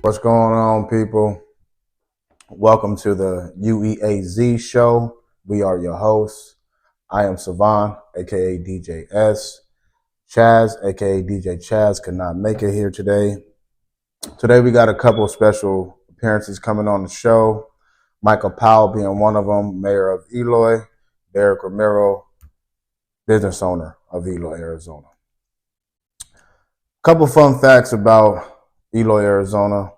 What's going on, people? Welcome to the UEAZ show. We are your hosts. I am Savan, aka DJ S. Chaz, aka DJ Chaz, could not make it here today. Today we got a couple of special appearances coming on the show. Micah Powell being one of them, mayor of Eloy. Derrick Romero, business owner of Eloy, Arizona. Couple fun facts about Eloy, Arizona.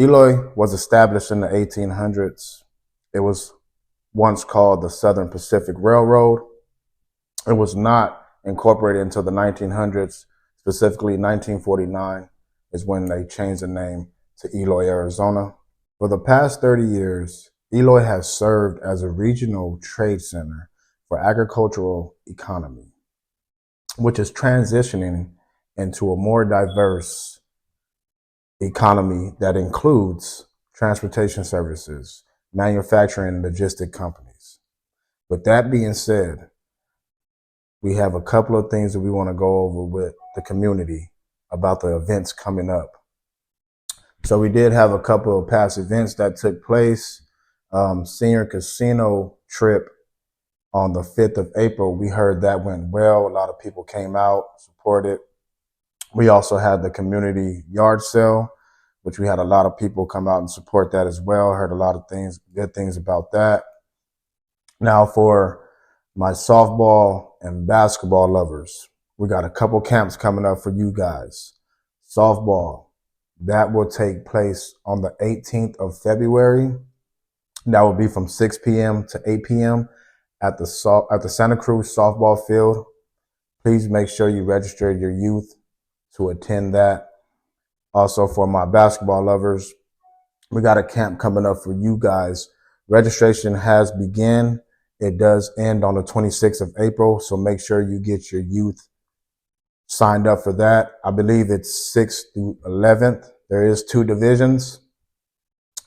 Eloy was established in the 1800s. It was once called the Southern Pacific Railroad. It was not incorporated until the 1900s, specifically 1949 is when they changed the name to Eloy, Arizona. For the past 30 years, Eloy has served as a regional trade center for agricultural economy, which is transitioning into a more diverse economy that includes transportation services, manufacturing, and logistic companies. With that being said, we have a couple of things that we want to go over with the community about the events coming up. So we did have a couple of past events that took place. Senior Casino trip on the 5th of April. We heard that went well. A lot of people came out, supported. We also had the community yard sale, which we had a lot of people come out and support that as well. Heard a lot of things, good things about that. Now for my softball and basketball lovers, we got a couple camps coming up for you guys. Softball, that will take place on the 18th of February. That will be from 6 p.m. to 8 p.m. at the Santa Cruz softball field. Please make sure you register your youth to attend that. Also, for my basketball lovers, we got a camp coming up for you guys. Registration has begun. It does end on the 26th of April, so make sure you get your youth signed up for that. I believe it's 6th through 11th. There is 2 divisions.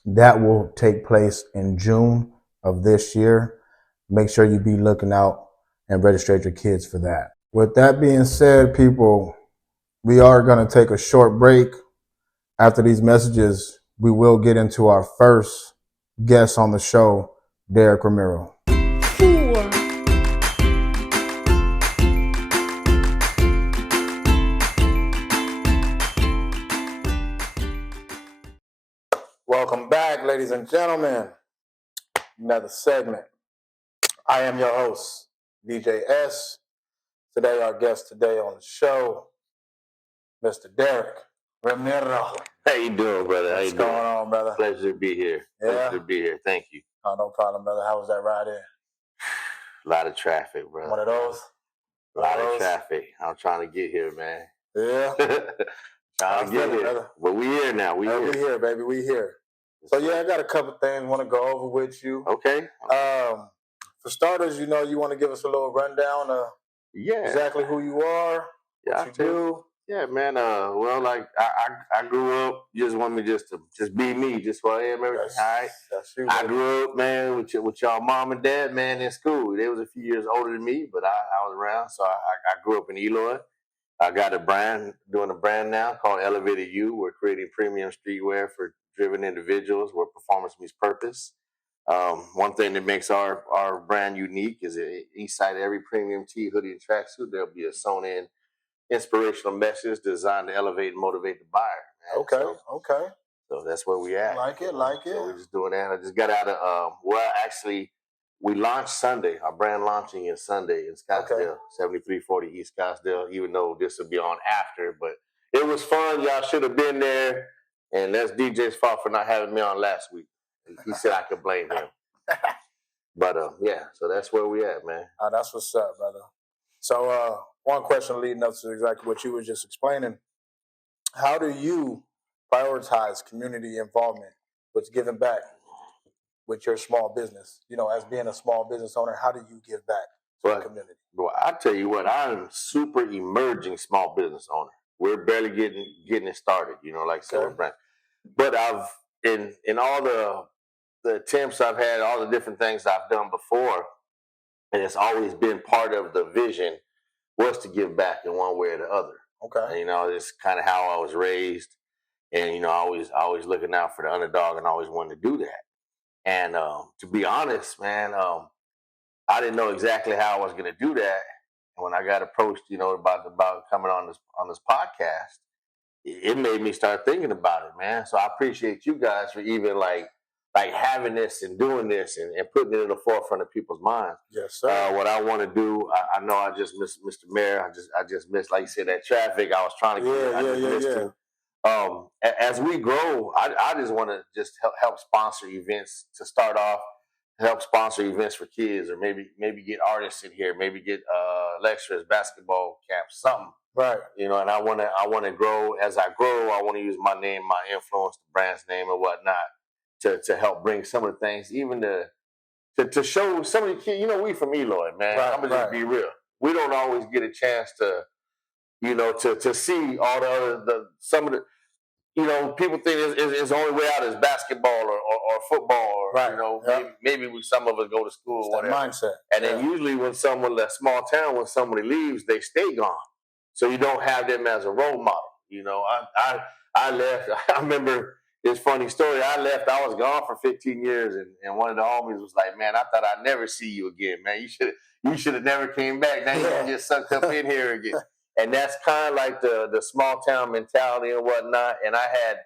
That will take place in June of this year. Make sure you be looking out and register your kids for that. With that being said, people, we are going to take a short break. After these messages, we will get into our first guest on the show, Derrick Romero. Welcome back, ladies and gentlemen. Another segment. I am your host, DJ S. Today, our guest today on the show, Mr. Derrick Romero. How you doing, brother? How you doing? What's going on, brother? Pleasure to be here. Yeah? Pleasure to be here. Thank you. Oh, no problem, brother. How was that ride in? A lot of traffic, brother. One of those? A lot of traffic. I'm trying to get here, man. Yeah? Trying to get here. Brother. But we here now. We here, baby. We here. So, yeah, I got a couple things I want to go over with you. Okay. For starters, you want to give us a little rundown of exactly who you are, what you do. Yeah, man. Well, like I grew up. You just want me just be me, just who I am. All right. That's you. I grew up, man, with y'all mom and dad, man, in school. They was a few years older than me, but I was around. So I grew up in Eloy. I got doing a brand now called Elevated U. We're creating premium streetwear for driven individuals where performance meets purpose. One thing that makes our brand unique is that inside every premium tee, hoodie, and tracksuit, there'll be a sewn-in inspirational message designed to elevate and motivate the buyer. Man. Okay. So that's where we at. Like it. So we're just doing that. I just got out of, we launched Sunday. Our brand launching is Sunday in Scottsdale, 7340 East Scottsdale, even though this will be on after. But it was fun. Y'all should have been there. And that's DJ's fault for not having me on last week. He said I could blame him. But, so that's where we at, man. That's what's up, brother. So one question leading up to exactly what you were just explaining. How do you prioritize community involvement with giving back with your small business? As being a small business owner, how do you give back to the community? Well, I tell you what, I'm a super emerging small business owner. We're barely getting it started, like Silver Brand. But I've in all the attempts I've had, all the different things I've done before, and it's always been part of the vision was to give back in one way or the other. Okay. And, it's kind of how I was raised. And always looking out for the underdog and always wanted to do that. And to be honest, man, I didn't know exactly how I was going to do that. And when I got approached, about coming on this podcast, it made me start thinking about it, man. So I appreciate you guys for even like having this and doing this and putting it in the forefront of people's minds. Yes, sir. What I want to do, I know I just missed Mr. Mayor. I just missed, like you said, that traffic. I was trying to get. As we grow, I just want to just help sponsor events to start off. Help sponsor events for kids, or maybe get artists in here, maybe get lecturers, basketball camps, something. Right. And I want to grow. As I grow, I want to use my name, my influence, the brand's name, and whatnot to help bring some of the things, even to show some of the kids. We from Eloy, man. Right, I'm gonna just be real. We don't always get a chance to see all some of the. People think it's the only way out is basketball or football, or right. maybe some of us go to school, or whatever. Mindset. And then usually when that small town, when somebody leaves, they stay gone. So you don't have them as a role model. I left. I remember this funny story. I left. I was gone for 15 years, and one of the homies was like, "Man, I thought I'd never see you again, man. You should have never came back. Now you can get sucked up in here again." And that's kind of like the small town mentality and whatnot. And I had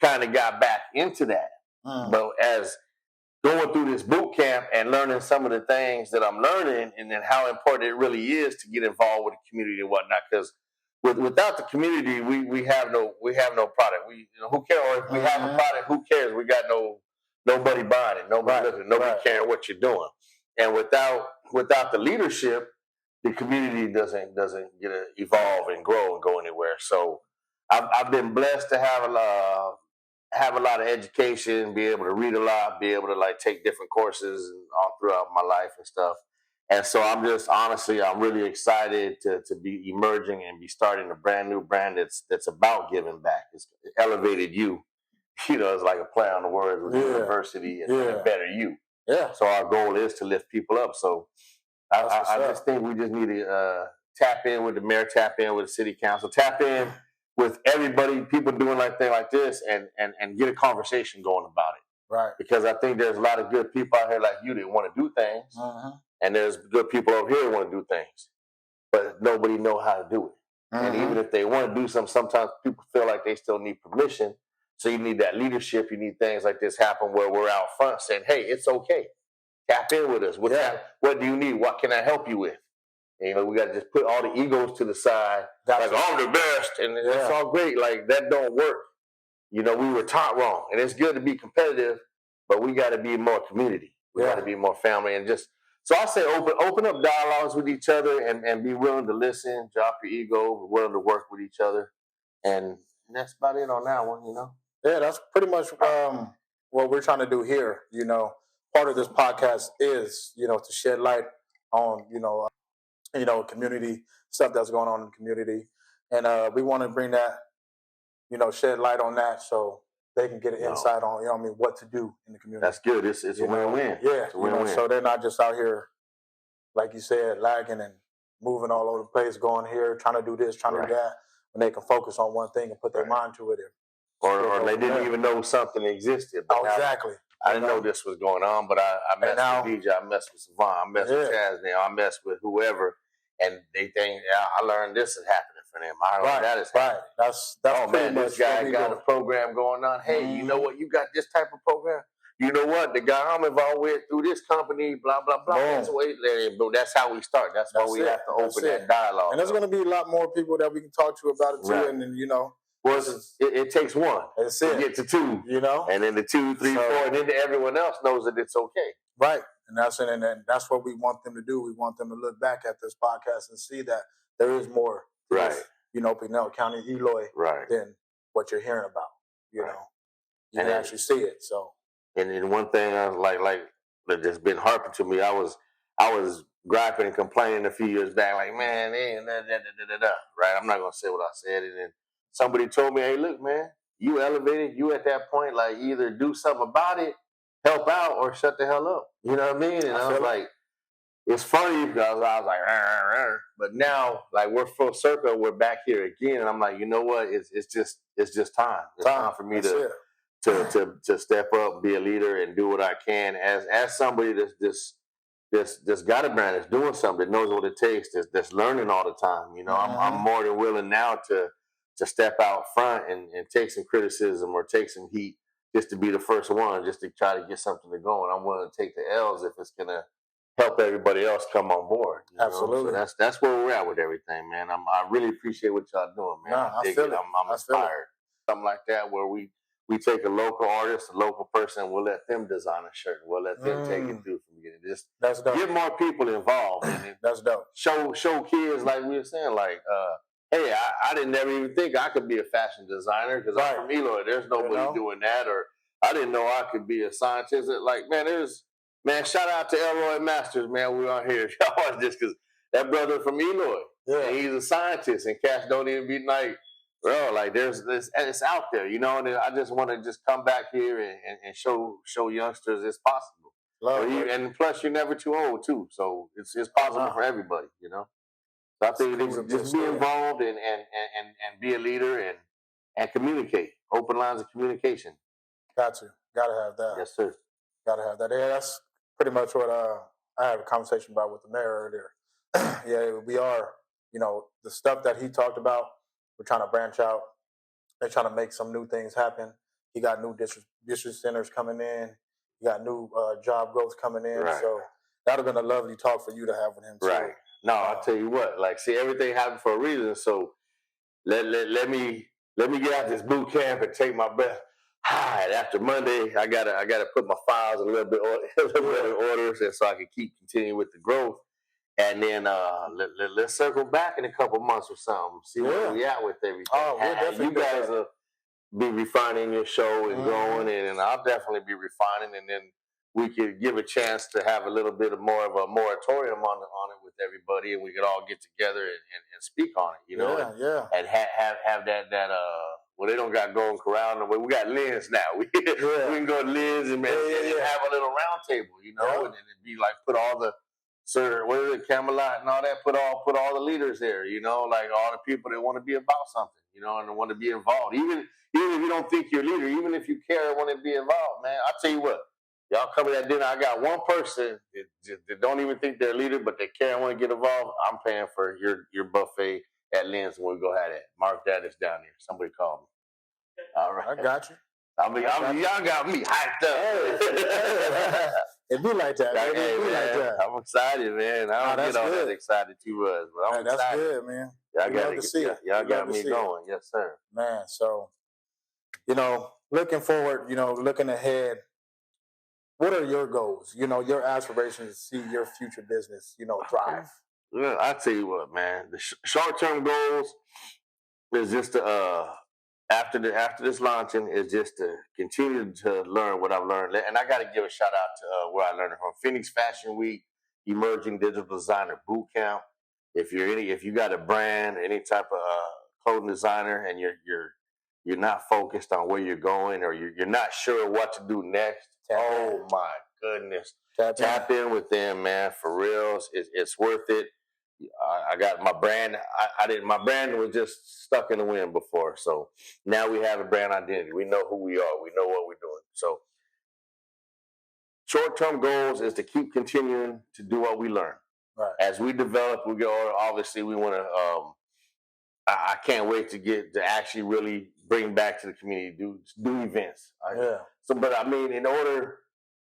kind of got back into that. But as going through this boot camp and learning some of the things that I'm learning, and then how important it really is to get involved with the community and whatnot, because without the community, we have no product. Who cares? Or if we have a product, who cares? We got nobody buying it, nobody looking, nobody caring what you're doing. And without the leadership, the community doesn't get to evolve and grow and go anywhere. So I've been blessed to have a lot of education, be able to read a lot, be able to take different courses and all throughout my life and stuff. And so I'm really excited to be emerging and be starting a brand new brand that's about giving back. It's Elevated You. It's like a play on the words with university and a better you. Yeah. So our goal is to lift people up. So I just think we just need to tap in with the mayor, tap in with the city council, tap in with everybody, people doing things like this, and get a conversation going about it. Right. Because I think there's a lot of good people out here like you that want to do things, and there's good people over here that want to do things, but nobody know how to do it. And even if they want to do something, sometimes people feel like they still need permission. So you need that leadership. You need things like this happen where we're out front saying, "Hey, it's okay. Tap in with us. What do you need? What can I help you with?" And, we got to just put all the egos to the side. I'm the best, and it's all great. That don't work. We were taught wrong, and it's good to be competitive, but we got to be more community. We got to be more family, and just so I say, open up dialogues with each other, and be willing to listen. Drop your ego, be willing to work with each other, and that's about it on that one. Yeah, that's pretty much what we're trying to do here. Part of this podcast is, to shed light on, community stuff that's going on in the community. And we want to bring that, shed light on that so they can get an insight on, what to do in the community. That's good. It's a win-win. Yeah. It's a win-win. So they're not just out here, like you said, lagging and moving all over the place, going here, trying to do this, trying to do that, when they can focus on one thing and put their mind to it. Or they didn't even know something existed. Exactly. I didn't know this was going on, but I messed with DJ, I messed with Savon, I messed with Chaz now, I messed with whoever, and they think, I learned this is happening for them. I learned that is happening. That's this guy got a program going on. Hey, you know what? You got this type of program. You know what? The guy I'm involved with through this company, blah, blah, blah. That's how we start. That's why we have to open that dialogue. And there's going to be a lot more people that we can talk to about it too. Right. And then, well, it takes one to get to two, and then the 2, 3, 4, and then everyone else knows that it's okay. Right. And that's what we want them to do. We want them to look back at this podcast and see that there is more. Right. Pinal County, Eloy, than what you're hearing about. You can actually see it. So. And then one thing I was like that just been harping to me. I was griping and complaining a few years back, like, man, right? I'm not gonna say what I said, and then somebody told me, hey, look, man, you elevated. You at that point, either do something about it, help out, or shut the hell up. You know what I mean? And I was like, it's funny because I was like, but now like we're full circle, we're back here again, and I'm like, you know what? It's just time. It's time for me to step up, be a leader, and do what I can as somebody that's got a brand, that's doing something, that knows what it takes, that's learning all the time. You know, I'm more than willing now to step out front and take some criticism or take some heat just to be the first one, just to try to get something to go. And I'm willing to take the L's if it's gonna help everybody else come on board. Absolutely. So that's where we're at with everything, man. I really appreciate what y'all doing, man. Nah, I feel it. I'm inspired. Something like that where we take a local artist, a local person, we'll let them design a shirt. We'll let them take it through from beginning. Just that's dope. Get more people involved. And that's dope. Show kids, like we were saying, like, hey, I didn't never even think I could be a fashion designer because I'm from Eloy. There's nobody doing that. Or I didn't know I could be a scientist. Like, man, shout out to Elroy Masters, man. We on here. Y'all watch this because that brother from Eloy, and he's a scientist, and cats don't even be like, bro, like there's this, and it's out there, you know. And I just want to just come back here and show youngsters it's possible. And plus, you're never too old too, so it's possible for everybody, you know. So I think just be involved and be a leader and communicate. Open lines of communication. Gotta have that. Yes, sir. Gotta have that. Yeah, that's pretty much what I had a conversation about with the mayor earlier. Yeah, we are. You know, the stuff that he talked about, we're trying to branch out. They're trying to make some new things happen. He got new district centers coming in. He got new job growth coming in. Right. So that would have been a lovely talk for you to have with him too. Right. No, I'll tell you what. Like, see, everything happened for a reason. So let me get out this boot camp and take my breath. And after Monday, I gotta put my files a little bit in order, so I can continuing with the growth. And then let's circle back in a couple months or something. See where we at with everything. Oh, we'll definitely you guys will be refining your show and growing, and I'll definitely be refining, and then we could give a chance to have a little bit of more of a moratorium on it with everybody, and we could all get together and speak on it, you know, and have that well, they don't got Golden Corral no way. We got Lynn's now. We can go to Lynn's and have a little round table, you know, and it'd be like put all the what is it, Camelot and all that, put all the leaders there, you know, like all the people that want to be about something, you know, and want to be involved. Even if you don't think you're a leader, even if you care and want to be involved, man, I'll tell you what, y'all come to that dinner, I got one person that don't even think they're a leader, but they care and want to get involved. I'm paying for your buffet at Lynn's when we go have that. Mark that is down there. Somebody call me. All right. I got you. Y'all got me hyped up. It be like that. Like that. I'm excited, man. I don't get all that excited too much, but I'm excited. That's good, man. Y'all got me going. Yes, sir. Man, so, you know, looking forward, you know, looking ahead, what are your goals? You know, your aspirations to see your future business, you know, thrive? Well, I tell you what, man. The short-term goals is just to after this launching is just to continue to learn what I've learned. And I got to give a shout out to where I learned it from. Phoenix Fashion Week, Emerging Digital Designer Boot Camp. If you got a brand, any type of clothing designer, and you're not focused on where you're going, or you're not sure what to do next, my goodness, tap in with them, man. For real, it's worth it. I got my brand. My brand was just stuck in the wind before. So now we have a brand identity. We know who we are. We know what we're doing. So short-term goals is to keep continuing to do what we learn. Right. As we develop, we go. Obviously, we want to. I can't wait to actually really bring back to the community, do events. So, but I mean, in order,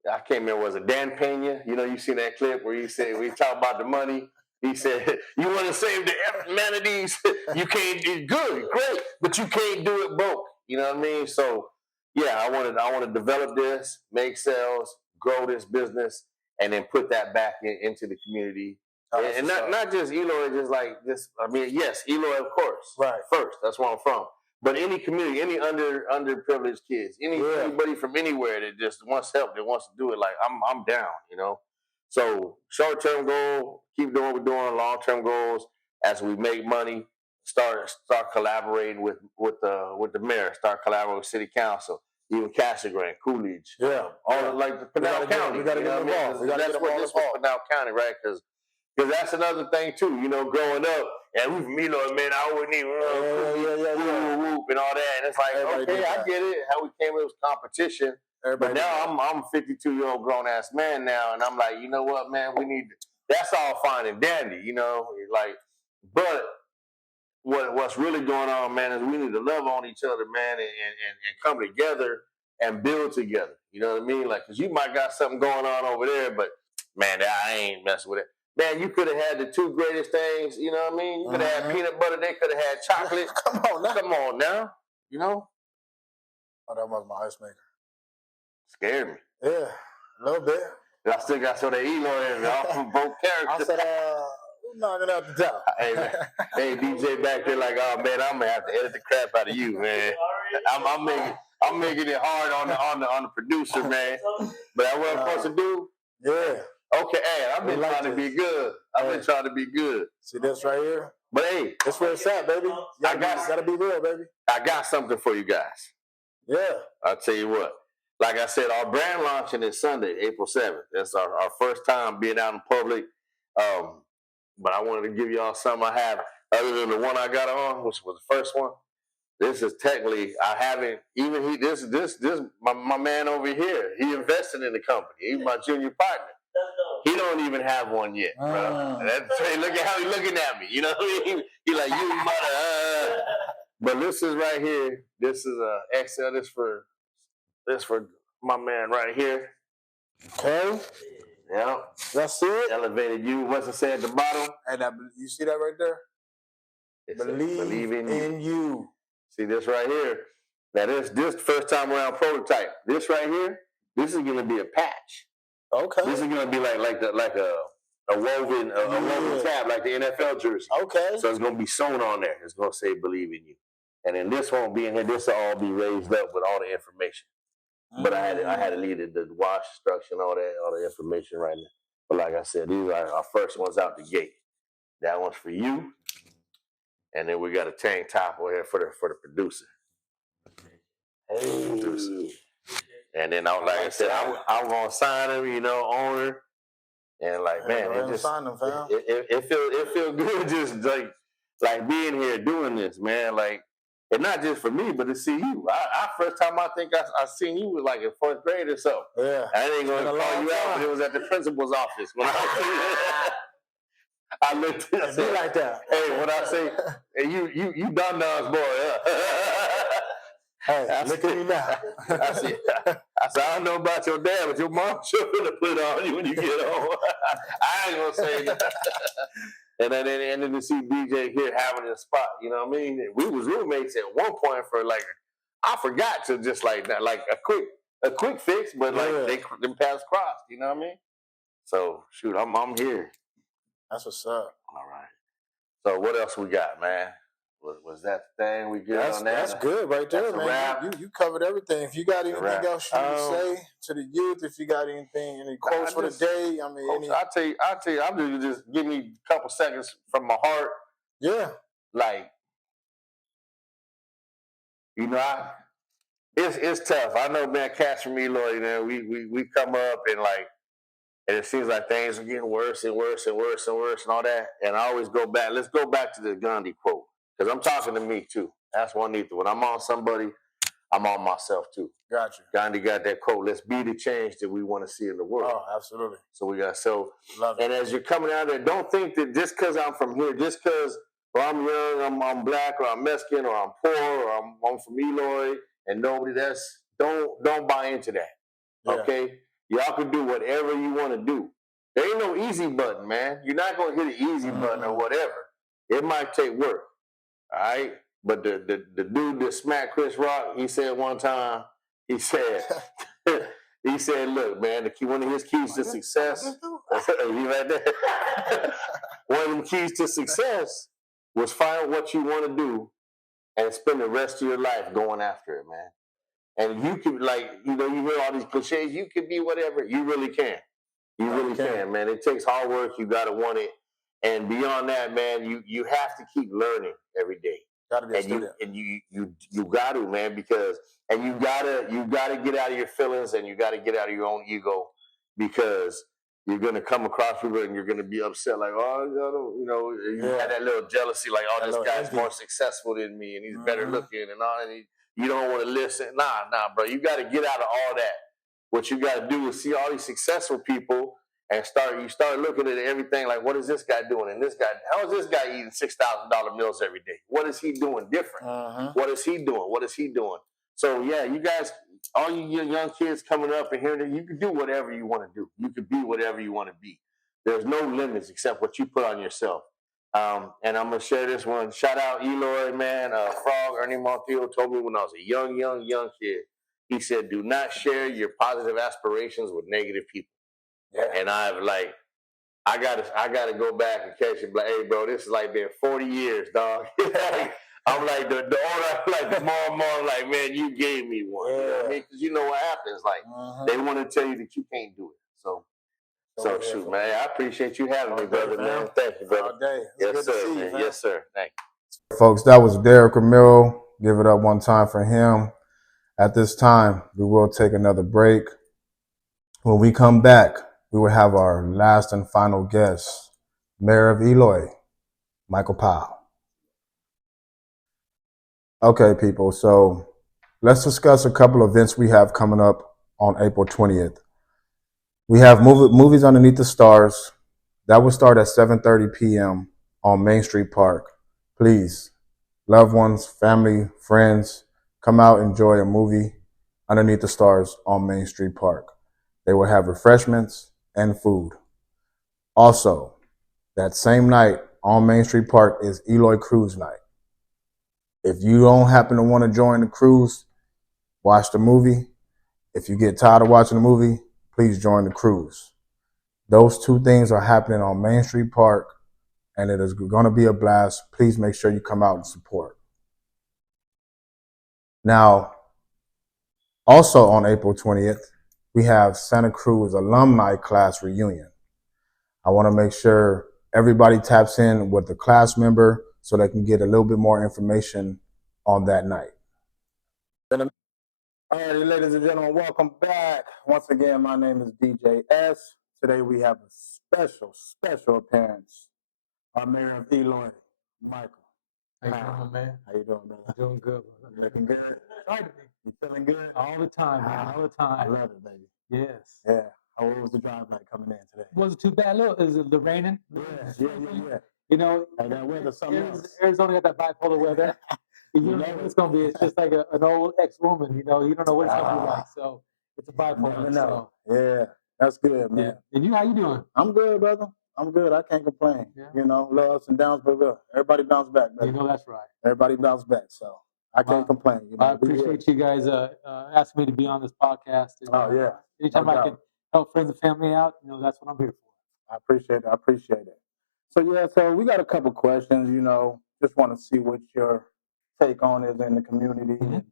I can't remember, was it Dan Pena? You know, you seen that clip where he said we talk about the money. He said, you want to save the humanities, you can't, it's good, great, but you can't do it broke. You know what I mean? So, yeah, I want to develop this, make sales, grow this business, and then put that back into the community. And not just Eloy, just like this. I mean, yes, Eloy, of course. Right. First, that's where I'm from. But any community, any underprivileged kids, anybody from anywhere that just wants help, that wants to do it, like, I'm down, you know? So short-term goal, keep doing what we're doing. Long-term goals, as we make money, start collaborating with the mayor, start collaborating with city council, even Cassegrain, Coolidge. Yeah. All like the Pinal County. We got to get involved. That's what this was Pinal County, right? Because that's another thing too. You know, growing up, and we from Eloy, man, I wouldn't even whoop and all that. And it's like, okay, I get it. How we came, it was competition. But now I'm a 52-year-old grown ass man now, and I'm like, you know what, man, we need. That's all fine and dandy, you know, like, but what's really going on, man, is we need to love on each other, man, and come together and build together. You know what I mean? Like, because you might got something going on over there, but man, I ain't messing with it. Man, you could have had the two greatest things. You know what I mean? You could have had peanut butter. They could have had chocolate. Come on now. You know? Oh, that was my ice maker. Scared me. Yeah, a little bit. I still got some of that Eloy in me, all from both characters. I said, we're knocking out the top. Hey, man. Hey, DJ back there like, oh, man, I'm going to have to edit the crap out of you, man. I'm making it hard on the producer, man. But that's what I'm supposed to do? Yeah. Okay, hey, I've been trying to be good. I've been trying to be good. See this right here? But hey, that's where it's at, baby. Gotta be real, baby. I got something for you guys. Yeah. I'll tell you what. Like I said, our brand launching is Sunday, April 7th. That's our first time being out in public. But I wanted to give y'all something I have other than the one I got on, which was the first one. This is technically, I haven't, even my man over here, he invested in the company. He's my junior partner. He don't even have one yet, bro. Look at how he's looking at me. You know what I mean? He like, you mother. But this is right here. This is a XL. This for my man right here. Okay. Yeah. That's it. Elevated you. What's it say at the bottom? And you see that right there? Believe in you. See this right here? Now this first time around prototype. This right here, this is gonna be a patch. Okay. This is gonna be like a woven tab, like the NFL jersey. Okay. So it's gonna be sewn on there. It's gonna say "Believe in you," and then this won't be in here. This will all be raised up with all the information. But I had to leave the wash instruction, all the information right now. But like I said, these are our first ones out the gate. That one's for you, and then we got a tank top over here for the producer. Hey. Producer. And then like I said, I'm gonna sign him, you know, owner. And like, man, it feel good just like being here doing this, man. Like, and not just for me, but to see you. I first time I think I seen you was like in 4th grade or so. Yeah. I ain't gonna call you out, but it was at the principal's office when I looked at it like that. Hey, what I say? Hey, you done boy. Hey, look at me now. I said, I don't know about your dad, but your mom sure gonna put it on you when you get home. I ain't gonna say that. And then to see DJ here having a spot, you know what I mean? We was roommates at one point for like, I forgot to just like that, like a quick fix, but like them paths crossed, you know what I mean? So shoot, I'm here. That's what's up. All right. So what else we got, man? Was that the thing? We good on that? That's good right there, man. You covered everything. If you got anything else you want to say to the youth, if you got any quotes for the day, I mean, I'll tell you, I'm just give me a couple seconds from my heart. Yeah. Like, you know, it's tough. I know, man, cats from Eloy, you know, we come up and it seems like things are getting worse and worse and worse and worse and all that. And I always go back. Let's go back to the Gandhi quote. Because I'm talking to me, too. That's one need to. When I'm on somebody, I'm on myself, too. Gotcha. Gandhi got that quote, let's be the change that we want to see in the world. Oh, absolutely. So we got, Love it. And as you're coming out there, don't think that just because I'm from here, just because I'm young, I'm black, or I'm Mexican, or I'm poor, or I'm from Eloy, and nobody don't buy into that, okay? Y'all can do whatever you want to do. There ain't no easy button, man. You're not going to hit an easy button or whatever. It might take work. All right, but the dude that smacked Chris Rock, he said one time, he said, look, man, one of his keys to success, you right there. One of them keys to success was find what you want to do and spend the rest of your life going after it, man. And you can, you hear all these cliches, you can be whatever, you really can. You really can, man. It takes hard work, you gotta want it. And beyond that, man, you have to keep learning every day. Gotta be a student. You got to, man, because And you gotta get out of your feelings, and you gotta get out of your own ego, because you're gonna come across people and you're gonna be upset, like, oh, you had that little jealousy, like, oh, this guy's more successful than me, and he's better looking, and all, and you don't want to listen. Nah, bro, you got to get out of all that. What you got to do is see all these successful people and start looking at everything like, what is this guy doing? And this guy, how is this guy eating $6,000 meals every day? What is he doing different? What is he doing? What is he doing? So yeah, you guys, all you young kids coming up and hearing that, you can do whatever you want to do. You can be whatever you want to be. There's no limits except what you put on yourself. And I'm gonna share this one. Shout out Eloy, man. Frog Ernie Montiel told me when I was a young kid. He said, "Do not share your positive aspirations with negative people." Yeah. And I gotta go back and catch it. Like, hey, bro, this is like been 40 years, dog. I'm like the owner, like the mom, like, man, you gave me one. Yeah. You know what I mean? Because you know what happens, like they want to tell you that you can't do it. So shoot, man. I appreciate you having me, brother, man. Thank you, brother. All day. Yes, sir, man. Yes, sir. Thank you. Folks, that was Derrick Romero. Give it up one time for him. At this time, we will take another break. When we come back, we will have our last and final guest, Mayor of Eloy, Michael Powell. Okay, people, so let's discuss a couple of events we have coming up on April 20th. We have Movies Underneath the Stars. That will start at 7:30 p.m. on Main Street Park. Please, loved ones, family, friends, come out, enjoy a movie underneath the stars on Main Street Park. They will have refreshments and food. Also, that same night on Main Street Park is Eloy Cruise Night. If you don't happen to want to join the cruise, watch the movie. If you get tired of watching the movie, please join the cruise. Those two things are happening on Main Street Park, and it is going to be a blast. Please make sure you come out and support. Now, also on April 20th, we have Santa Cruz Alumni Class Reunion. I want to make sure everybody taps in with the class member so they can get a little bit more information on that night. All right, ladies and gentlemen, welcome back. Once again, my name is DJ S. Today we have a special appearance. Our Mayor of Eloy, Micah. How you doing, man? How you doing, man? Doing good, brother. Looking good? You feeling good? All the time, man. All the time. I love it, baby. Yes. Yeah. How was the drive like coming in today? Wasn't too bad. Look, is it the raining? Yeah. You know, and that weather, something else. Arizona got that bipolar weather. You don't know what it's going to be. It's just like an old ex-woman, you know. You don't know what it's going to be like. So it's a bipolar. So. Yeah. That's good, man. Yeah. And you, how you doing? I'm good, brother. I'm good. I can't complain. Yeah. You know, little ups and downs, but everybody bounce back, brother. You know that's right. Everybody bounce back. So I can't complain. You know, I appreciate you guys asking me to be on this podcast. And, yeah. Anytime I can help friends and family out, you know, that's what I'm here for. I appreciate it. So we got a couple questions, you know, just want to see what your take on is in the community and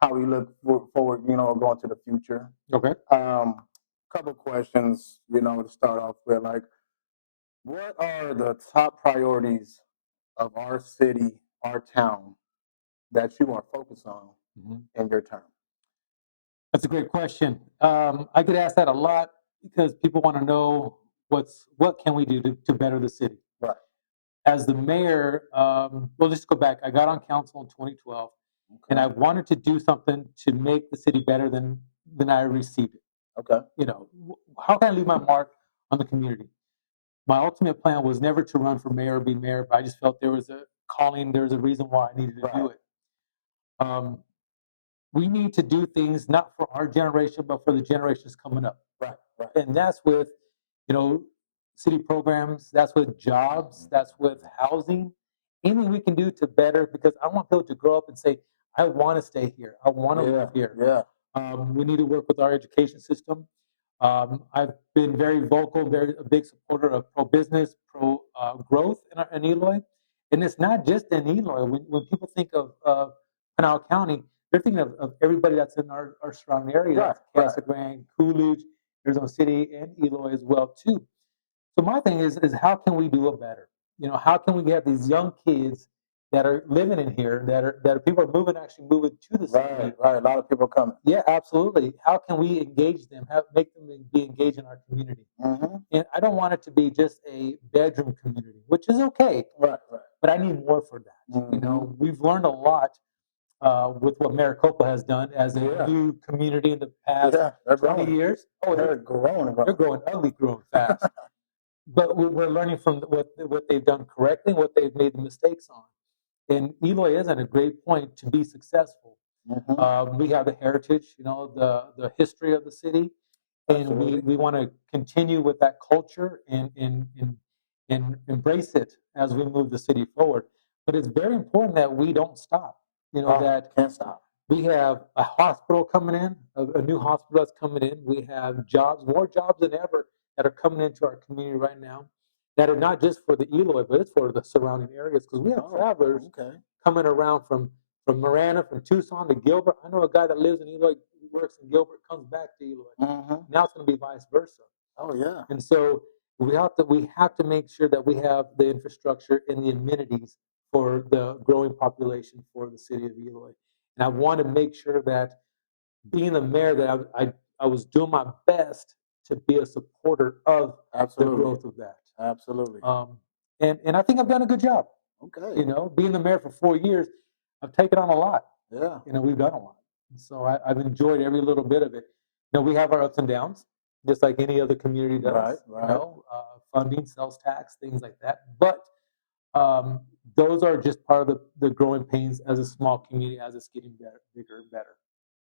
how we look forward, you know, going to the future. Okay. Couple questions, you know, to start off with, like, what are the top priorities of our city, our town, that you are focused on in your term? That's a great question. I get asked that a lot because people want to know what can we do to better the city. Right. As the mayor, well, let's go back. I got on council in 2012, and I wanted to do something to make the city better than I received it. Okay. You know, how can I leave my mark on the community? My ultimate plan was never to run for mayor or be mayor, but I just felt there was a calling, there was a reason why I needed to do it. We need to do things not for our generation, but for the generations coming up. Right. And that's with, you know, city programs, that's with jobs, that's with housing, anything we can do to better, because I want people to grow up and say, I want to stay here. I want to live here. Yeah. We need to work with our education system. I've been very vocal, a big supporter of pro-business, pro-growth in Eloy. And it's not just in Eloy. When people think of Pinal County, they're thinking of everybody that's in our surrounding area. Casa Grande, Coolidge, Arizona City, and Eloy as well, too. So my thing is how can we do it better? You know, how can we have these young kids that are living in here, that are people are actually moving to the city. Right. A lot of people coming. Yeah, absolutely. How can we engage them? Make them be engaged in our community? Mm-hmm. And I don't want it to be just a bedroom community, which is okay. Right. But I need more for that. Mm-hmm. You know, we've learned a lot with what Maricopa has done as a new community in the past 20 years. Oh, they're growing. They're growing ugly, growing fast. But we're learning from what they've done correctly, what they've made the mistakes on. And Eloy is at a great point to be successful. Mm-hmm. We have the heritage, you know, the history of the city, and we want to continue with that culture and embrace it as we move the city forward. But it's very important that we don't stop. You know, that can't stop. We have a hospital coming in, a new hospital that's coming in. We have jobs, more jobs than ever that are coming into our community right now that are not just for the Eloy, but it's for the surrounding areas because we have travelers coming around from Marana, from Tucson to Gilbert. I know a guy that lives in Eloy, works in Gilbert, comes back to Eloy. Mm-hmm. Now it's going to be vice versa. Oh yeah. And so we have to make sure that we have the infrastructure and the amenities for the growing population for the city of Eloy. And I want to make sure that being the mayor, that I was doing my best to be a supporter of the growth of that. Absolutely. And I think I've done a good job. Okay. You know, being the mayor for 4 years, I've taken on a lot. Yeah. You know, we've done a lot. So I've enjoyed every little bit of it. You know, we have our ups and downs, just like any other community does. Right. You know, funding, sales tax, things like that. But those are just part of the growing pains as a small community as it's getting better, bigger and better.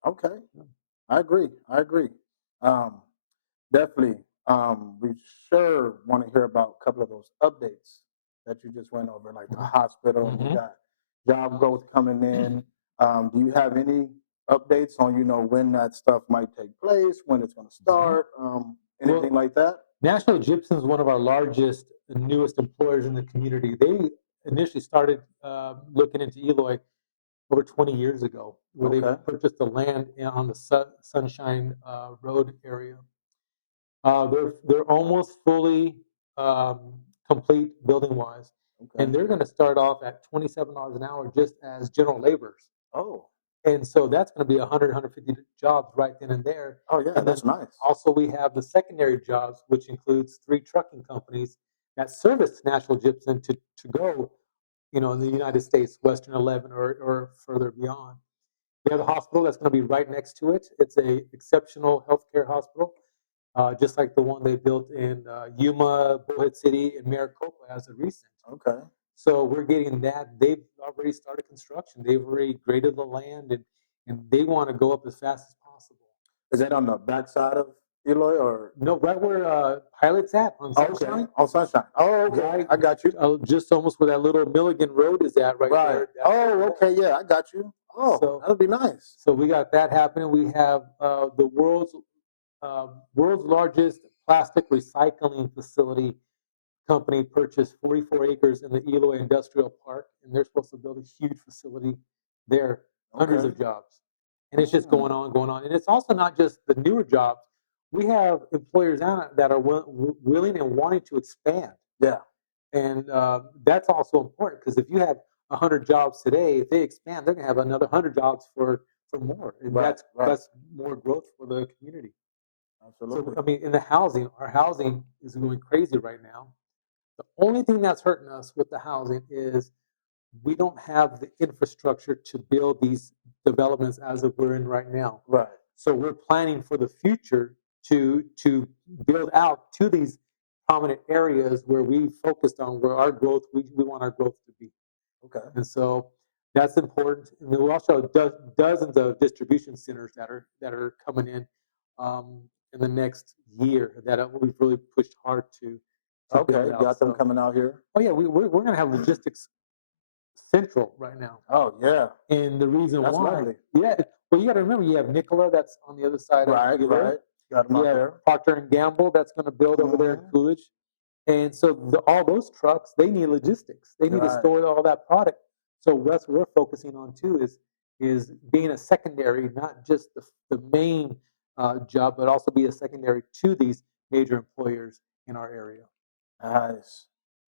Okay. I agree. Definitely. We sure want to hear about a couple of those updates that you just went over, like the hospital, and you got job growth coming in. Do you have any updates on, you know, when that stuff might take place, when it's going to start, anything like that? National Gypsum is one of our largest and newest employers in the community. They initially started looking into Eloy over 20 years ago, where they purchased the land on the Sunshine Road area. They're almost fully complete building wise, and they're going to start off at $27 an hour just as general laborers. Oh. And so that's going to be 150 jobs right then and there. Oh yeah, and that's nice. Also, we have the secondary jobs, which includes 3 trucking companies that service National Gypsum to go, you know, in the United States, Western 11 or further beyond. We have a hospital that's going to be right next to it. It's a exceptional healthcare hospital, just like the one they built in Yuma, Bullhead City, and Maricopa as a recent. Okay. So we're getting that. They've already started construction. They've already graded the land, and they want to go up as fast as possible. Is that on the backside of Eloy, or no? Right where Pilot's at on Sunshine. Okay. On Sunshine. Oh, okay. Right, I got you. Just almost where that little Milligan Road is at, right there. Okay. Yeah, I got you. Oh, so, that'll be nice. So we got that happening. We have the world's largest plastic recycling facility company purchased 44 acres in the Eloy Industrial Park, and they're supposed to build a huge facility there, hundreds of jobs. And it's just going on. And it's also not just the newer jobs. We have employers that are willing and wanting to expand. Yeah. And that's also important because if you have 100 jobs today, if they expand, they're going to have another 100 jobs for more. And that's more growth for the community. Absolutely. So, I mean, in the housing, our housing is going crazy right now. The only thing that's hurting us with the housing is we don't have the infrastructure to build these developments as if we're in right now. Right. So we're planning for the future to build out to these prominent areas where we focused on where our growth, we want our growth to be. Okay. And so that's important. And then we also have dozens of distribution centers that are coming in the next year that we've really pushed hard to Okay, got them coming out here. Oh yeah, we're going to have logistics central right now. Oh yeah, and the reason that's why, lovely. Yeah, well you got to remember you have Nikola that's on the other side. Right. Got them out there. Procter and Gamble that's going to build over there in Coolidge, and so all those trucks they need logistics. They need to store all that product. So what we're focusing on too is being a secondary, not just the main job, but also be a secondary to these major employers in our area. Nice.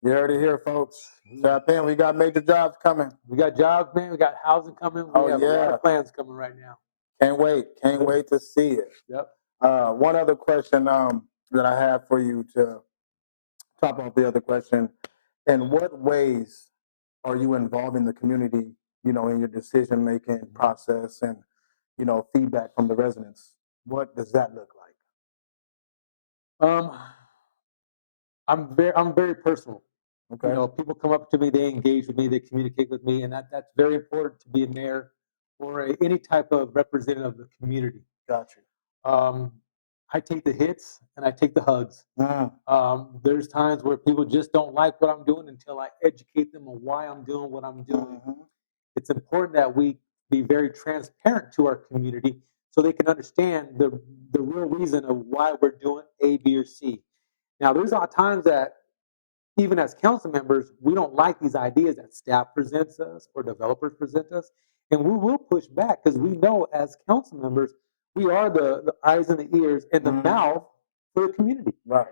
You heard it here, folks. Tap in. We got major jobs coming. We got jobs, man. We got housing coming. We have a lot of plans coming right now. Can't wait. Can't wait to see it. Yep. One other question that I have for you to top off the other question. In what ways are you involving the community, in your decision-making process and, feedback from the residents? What does that look like? I'm very personal. Okay. People come up to me, they engage with me, they communicate with me, and that's very important to be a mayor or any type of representative of the community. Got you. I take the hits and I take the hugs. There's times where people just don't like what I'm doing until I educate them on why I'm doing what I'm doing. It's important that we be very transparent to our community so they can understand the real reason of why we're doing A, B, or C. Now, there's a lot of times that even as council members, we don't like these ideas that staff presents us or developers present us, and we will push back because we know as council members, we are the eyes and the ears and the mouth for the community. Right.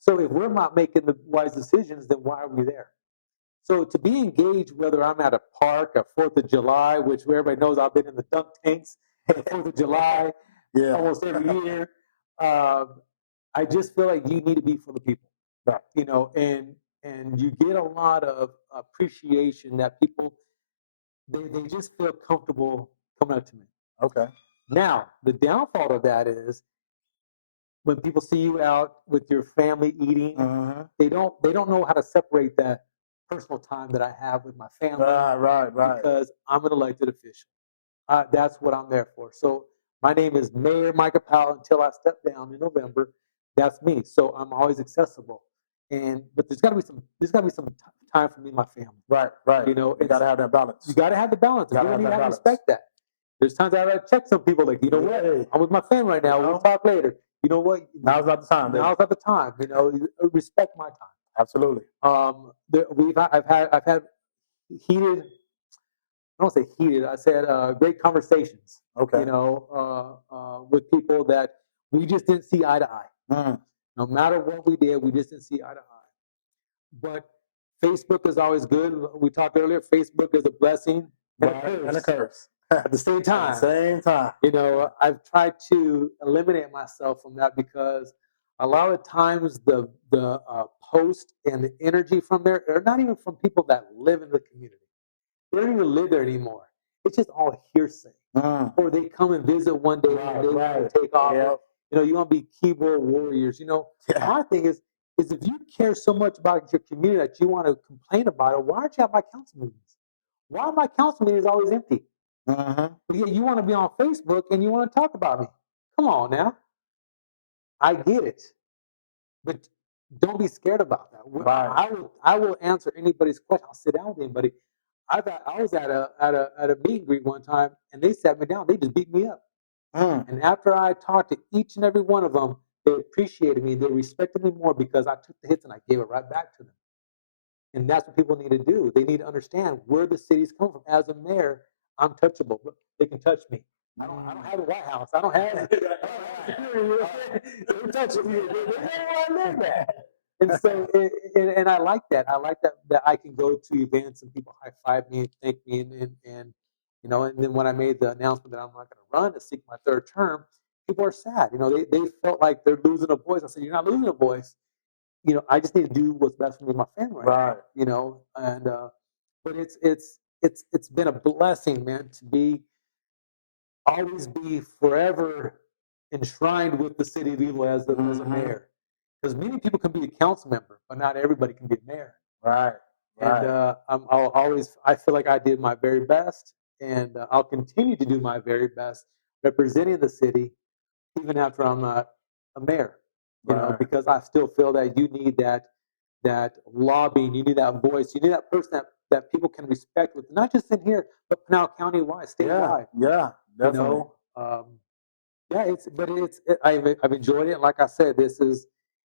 So if we're not making the wise decisions, then why are we there? So to be engaged, whether I'm at a park, a 4th of July, which everybody knows I've been in the dunk tanks at the 4th of July almost every year, I just feel like you need to be for the people. Right. And you get a lot of appreciation that people, they just feel comfortable coming up to me. Okay. Now, the downfall of that is when people see you out with your family eating, they don't know how to separate that personal time that I have with my family. Right. Because I'm an elected official. That's what I'm there for. So my name is Mayor Micah Powell until I step down in November. That's me. So I'm always accessible. But there's got to be some time for me and my family. Right. You got to have that balance. You got to have the balance. You need to respect that. There's times I check some people like, what? I'm with my family right now. We'll talk later. You know what? Now's not the time. Now's not the time. Respect my time. Absolutely. I've had heated. I don't say heated. I said great conversations. Okay. With people that we just didn't see eye to eye. No matter what we did, we just didn't see eye to eye. But Facebook is always good. We talked earlier. Facebook is a blessing and a curse at the same time. I've tried to eliminate myself from that because a lot of times the post and the energy from there are not even from people that live in the community. They don't even live there anymore. It's just all hearsay. Or they come and visit one day and they want to take off. Yep. You want to be keyboard warriors. My thing is if you care so much about your community that you want to complain about it, why aren't you at my council meetings? Why are my council meetings always empty? Yet you want to be on Facebook and you want to talk about me. Come on now. I get it. But don't be scared about that. Right. I will answer anybody's question. I'll sit down with anybody. I was at a meet and greet one time and they sat me down. They just beat me up. And after I talked to each and every one of them, they appreciated me. They respected me more because I took the hits and I gave it right back to them. And that's what people need to do. They need to understand where the city's come from. As a mayor, I'm touchable. They can touch me. I don't have a White House. I don't have They're touching me. They don't want to live that. And so, and I like that. I like that I can go to events and people high five me and thank me, and then when I made the announcement that I'm not going to run to seek my 3rd term, people are sad. They felt like they're losing a voice. I said, you're not losing a voice. I just need to do what's best for me and my family. Right. And but it's been a blessing, man, to always be forever enshrined with the city of Eloy as a mayor. Because many people can be a council member, but not everybody can be a mayor. Right. And I feel like I did my very best, and I'll continue to do my very best representing the city, even after I'm not a mayor. Because I still feel that you need that lobbying, you need that voice, you need that person that people can respect with, not just in here, but Pinal County wide, statewide. Yeah, definitely. I've enjoyed it. Like I said,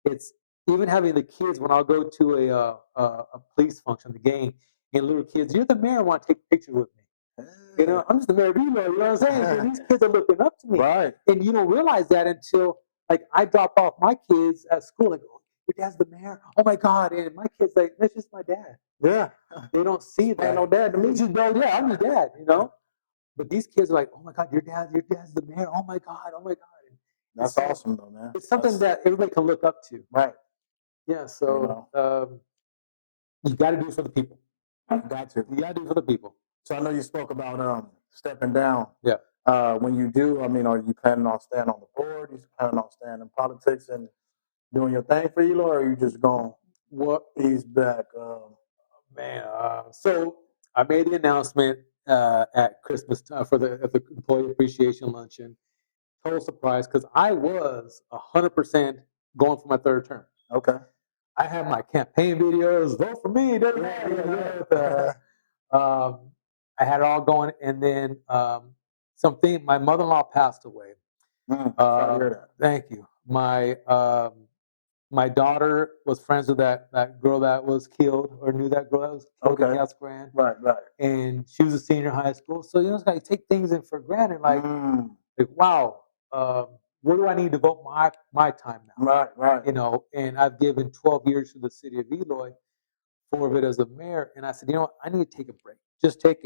it's even having the kids when I'll go to a police function, the gang, and little kids, you're the mayor, want to take pictures with me. I'm just the mayor of Eloy, you know what I'm saying? And these kids are looking up to me. Right. And you don't realize that until like I drop off my kids at school and go, your dad's the mayor. Oh my God! And my kids like, that's just my dad. Yeah. They don't see that. Ain't no dad to me. Just know, yeah, I'm your dad. You know. But these kids are like, oh my God, your dad's the mayor. Oh my God, oh my God. And That's so, awesome, though, man. it's something that everybody can look up to. Right. Yeah. So you got to do it for the people. Got to. You got to do it for the people. So I know you spoke about stepping down. Yeah. When you do, I mean, are you planning on staying on the board? You planning on staying in politics and doing your thing for Eloy, or are you just going ease back? Man, so I made the announcement at Christmas time for the employee appreciation luncheon. Total surprise because I was 100% going for my third term. Okay. I had my campaign videos, vote for me. I had it all going, and then my mother-in-law passed away. Sorry to hear that. Thank you. My daughter was friends with that girl that was killed, or knew that girl that was killed in Casa Grande. Right. And she was a senior in high school. So you just take things in for granted, like wow, where do I need to vote my time now? Right. You know, and I've given 12 years to the city of Eloy, 4 of it as a mayor, and I said, you know what, I need to take a break. Just take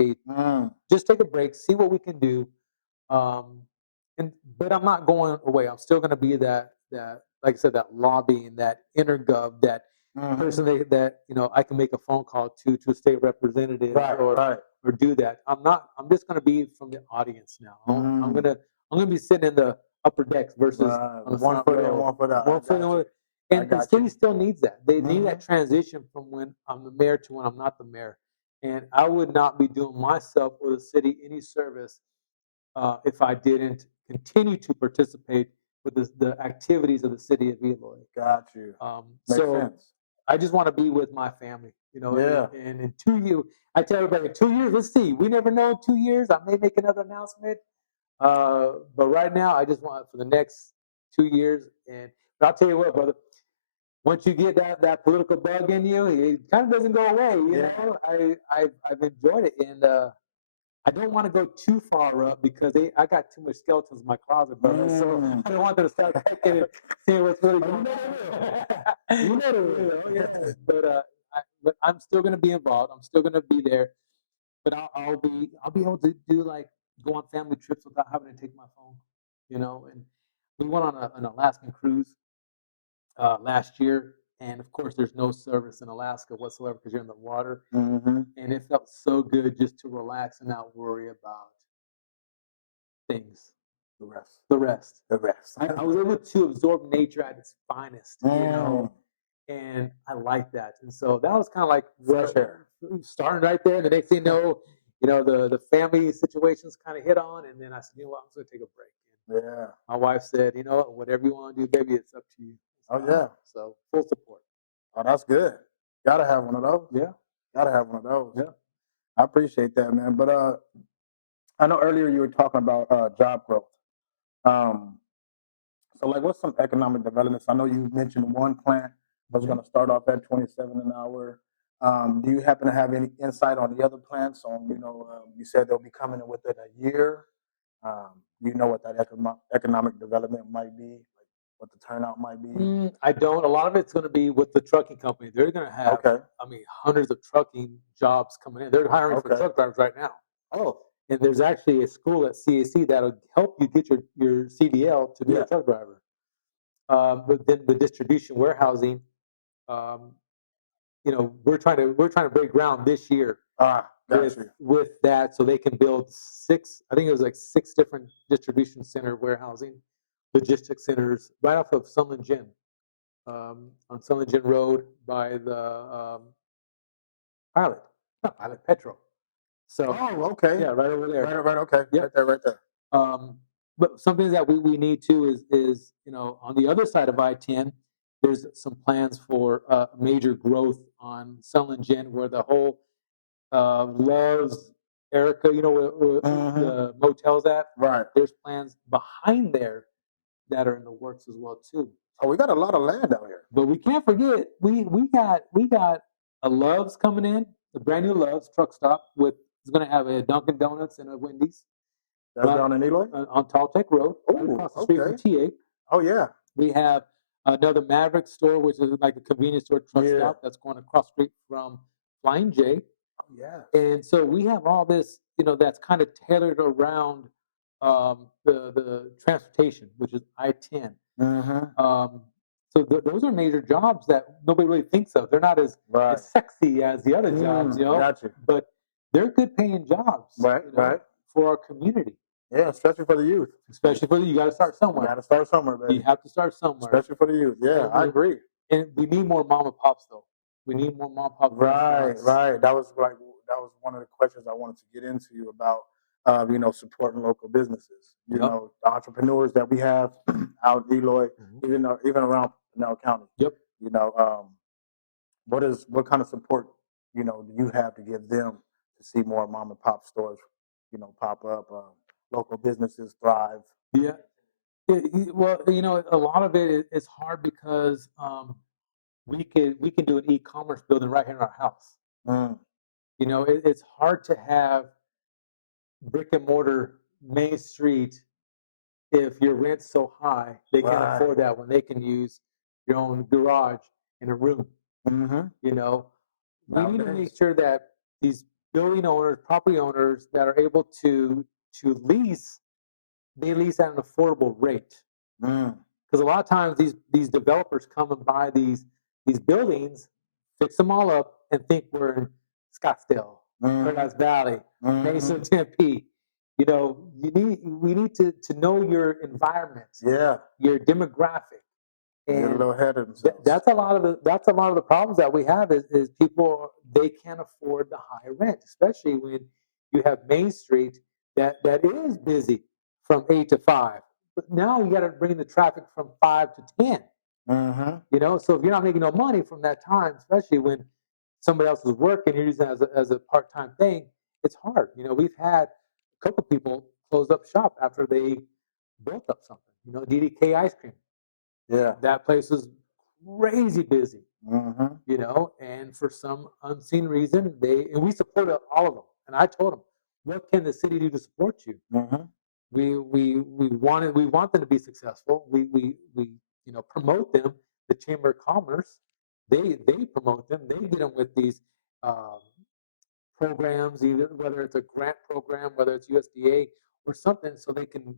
a break, see what we can do. But I'm not going away. I'm still going to be that like I said, that lobbying, that intergov, that person that I can make a phone call to a state representative or do that. I'm just going to be from the audience now. I'm gonna be sitting in the upper decks versus on the one foot in, one foot out. And the city still needs that. They need that transition from when I'm the mayor to when I'm not the mayor. And I would not be doing myself or the city any service if I didn't continue to participate with the activities of the city of Eloy. Got you. Makes sense. I just want to be with my family, And in 2 years, I tell everybody, 2 years, let's see. We never know in 2 years. I may make another announcement. But right now, I just want for the next 2 years. But I'll tell you what, brother. Once you get that political bug in you, it kind of doesn't go away. You know, I've enjoyed it, and I don't want to go too far up because I got too much skeletons in my closet, brother. So I don't want them to start picking and seeing what's really going on. But I'm still going to be involved. I'm still going to be there. But I'll be able to do go on family trips without having to take my phone. And we went on an Alaskan cruise last year. And of course, there's no service in Alaska whatsoever because you're in the water. And it felt so good just to relax and not worry about things. The rest. I was able to absorb nature at its finest, and I like that. And so that was kind of like fresh air. Starting right there. And the next thing you know, the family situations kind of hit on. And then I said, you know what, I'm going to take a break. And my wife said, you know, whatever you want to do, baby, it's up to you. So full support. Oh, that's good. Gotta have one of those. Yeah. Gotta have one of those. Yeah. I appreciate that, man. But I know earlier you were talking about job growth. So what's some economic developments? I know you mentioned one plant was going to start off at $27 an hour. Do you happen to have any insight on the other plants? You said they'll be coming in within a year. Do you know what that economic development might be? What the turnout might be? I don't. A lot of it's going to be with the trucking company. They're going to have, hundreds of trucking jobs coming in. They're hiring for truck drivers right now. Oh. And there's actually a school at CAC that'll help you get your CDL to be a truck driver. But then the distribution warehousing, we're trying to break ground this year with that, so they can build 6 different distribution center warehousing logistics centers right off of Sunland Gym, on Sunland Gym Road by the Pilot Petro. So right over there. Right, okay. Yeah. Right there. But something that we need to is on the other side of I-10, there's some plans for major growth on Sunland Gym where the whole Love's Erica, where the motel's at. Right. There's plans behind there that are in the works as well too. Oh, we got a lot of land out here. But we can't forget we got a Love's coming in, a brand new Love's truck stop it's going to have a Dunkin' Donuts and a Wendy's. That's down in Eloy? On Tall Tech Road, across the street from TA. Oh, yeah. We have Another Maverick store, which is like a convenience store truck Yeah. stop that's going across street from Flying J. Yeah. And so we have all this, that's kind of tailored around the transportation, which is I-10. Mm-hmm. So those are major jobs that nobody really thinks of. They're not as Right. sexy as the other jobs, Gotcha. but they're good paying jobs, Right. Right. for our community. Yeah, especially for the youth. Especially for you got to start You somewhere. got to start somewhere, baby. You have to start somewhere. Especially for the youth. Yeah, I agree. And we need more mom and pops, though. We need more mom and pop. Right. That was one of the questions I wanted to get into you about. Supporting local businesses. You know, the entrepreneurs that we have out in Eloy, even around Pinal County. Yep. What kind of support do you have to give them to see more mom and pop stores pop up, local businesses thrive? Yeah. Well, a lot of it is hard because we can do an e-commerce building right here in our house. Mm. It's hard to have brick and mortar Main Street if your rent's so high they can't afford that when they can use your own garage and a room. Mm-hmm. We need to make sure that these building owners, property owners that are able to lease, they lease at an affordable rate. Because a lot of times these developers come and buy these buildings, fix them all up, and think we're in Scottsdale, Paradise Valley, Mason, Tempe. We need to know your environment, your demographic. And a little ahead of themselves. That's a lot of the problems that we have is people, they can't afford the high rent, especially when you have Main Street that is busy from 8 to 5. But now you got to bring the traffic from 5 to 10. So if you're not making no money from that time, especially when somebody else is working, you're using it as a part-time thing, it's hard. We've had a couple people close up shop after they built up something. DDK Ice Cream. Yeah. That place was crazy busy. And for some unseen reason, and we supported all of them. And I told them, what can the city do to support you? We want them to be successful. We promote them. The Chamber of Commerce, they promote them. They get them with these programs, either whether it's a grant program, whether it's USDA or something, so they can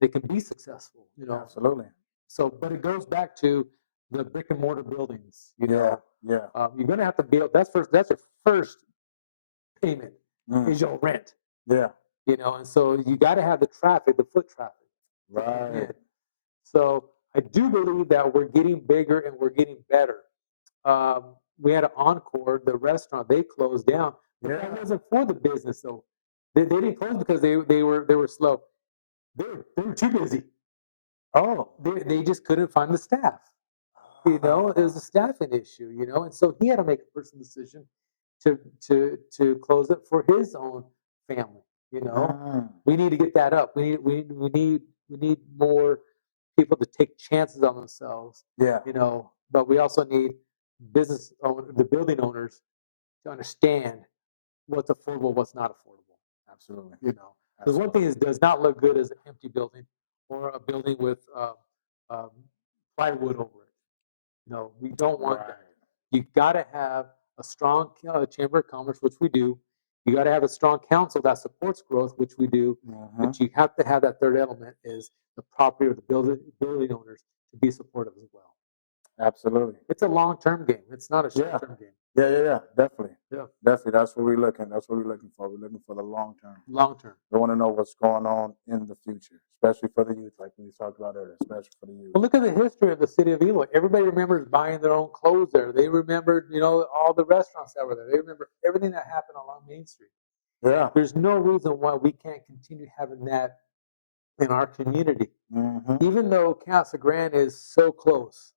they can be successful. Absolutely. So, but it goes back to the brick and mortar buildings. Yeah. You're gonna have to build. That's your first payment is your rent. Yeah. And so you got to have the traffic, the foot traffic. Right. So I do believe that we're getting bigger and we're getting better. We had an Encore, the restaurant, they closed down. But that wasn't for the business though. They didn't close because they were slow. They were too busy. Oh, they just couldn't find the staff. It was a staffing issue. And so he had to make a personal decision to close it for his own family. We need to get that up. We need more people to take chances on themselves. Yeah. But we also need the building owners to understand what's affordable, what's not affordable. Absolutely. Because one thing does not look good as an empty building or a building with plywood over it. We don't want that. You got to have a strong Chamber of Commerce, which we do. You got to have a strong council that supports growth, which we do. But you have to have that third element is the property or the building owners to be supportive as well. Absolutely. It's a long-term game. It's not a short-term game. Yeah. Definitely. Yeah. Definitely. That's what we're looking. That's what we're looking for. We're looking for the long term. Long term. We want to know what's going on in the future, especially for the youth, like we talked about earlier, especially for the youth. Well, look at the history of the city of Eloy. Everybody remembers buying their own clothes there. They remembered, all the restaurants that were there. They remember everything that happened along Main Street. Yeah. There's no reason why we can't continue having that in our community. Even though Casa Grande is so close,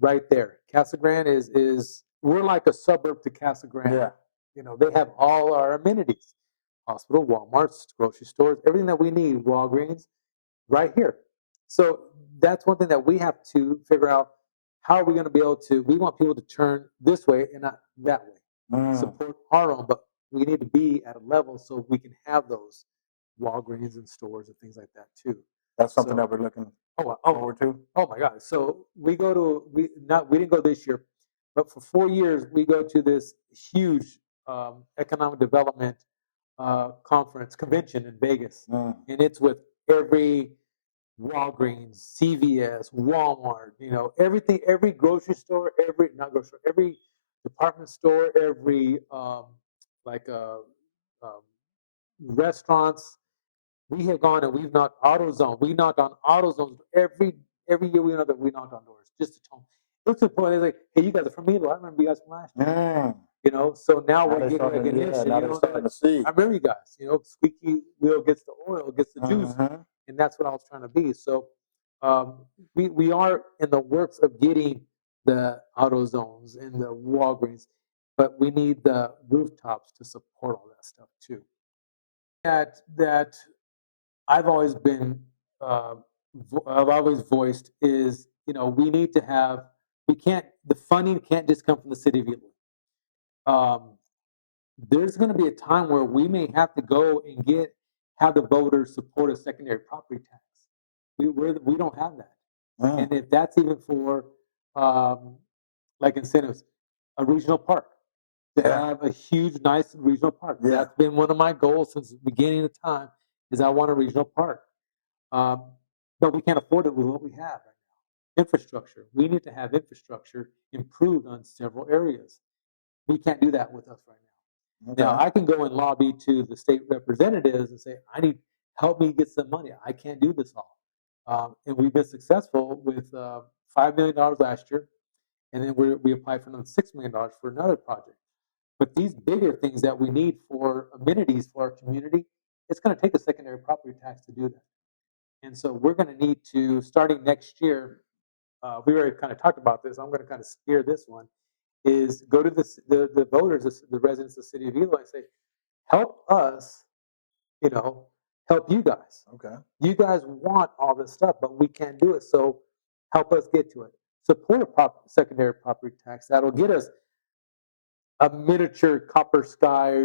right there. Casa Grande is we're like a suburb to Casa Grande. Yeah. They have all our amenities. Hospital, Walmarts, grocery stores, everything that we need, Walgreens, right here. So that's one thing that we have to figure out. How are we going to be able to, we want people to turn this way and not that way. Support our own, but we need to be at a level so we can have those Walgreens and stores and things like that too. That's something So- that we're looking Oh, forward to. oh my God! So we didn't go this year, but for 4 years we go to this huge economic development convention in Vegas, Mm. and it's with every Walgreens, CVS, Walmart, everything, every grocery store, every not grocery store, every department store, every like um, restaurants. We have gone and we've knocked AutoZone. We knocked on AutoZones every year. We knocked on doors just to tell them. It's the point. They're like, hey, you guys are from Milo. I remember you guys from last year. Mm. So now we're they're getting starting, recognition. now they're starting to see. I remember you guys. Squeaky wheel gets the oil, gets the juice, Mhm. and that's what I was trying to be. So we are in the works of getting the AutoZones and the Walgreens, but we need the rooftops to support all that stuff too. That I've always been I've always voiced is we need to have the funding can't just come from the city of Ely. Um, there's going to be a time where we may have to go and have the voters support a secondary property tax. We don't have that, and if that's even for like incentives, a regional park to have a huge, nice regional park. Yeah. That's been one of my goals since the beginning of time. Is I want a regional park. But we can't afford it with what we have right now. Infrastructure. We need to have infrastructure improved on several areas. We can't do that with us right now. Okay. Now, I can go and lobby to the state representatives and say, help me get some money. I can't do this all. And we've been successful with $5 million last year. And then we applied for another $6 million for another project. But these bigger things that we need for amenities for our community, it's going to take a secondary property tax to do that. And so we're going to need to, starting next year, we already kind of talked about this. I'm going to kind of spear this one, is go to the voters, the residents of the city of Eloy and say, help us, help you guys. Okay. You guys want all this stuff, but we can't do it. So help us get to it. Support a secondary property tax. That'll get us a miniature Copper Sky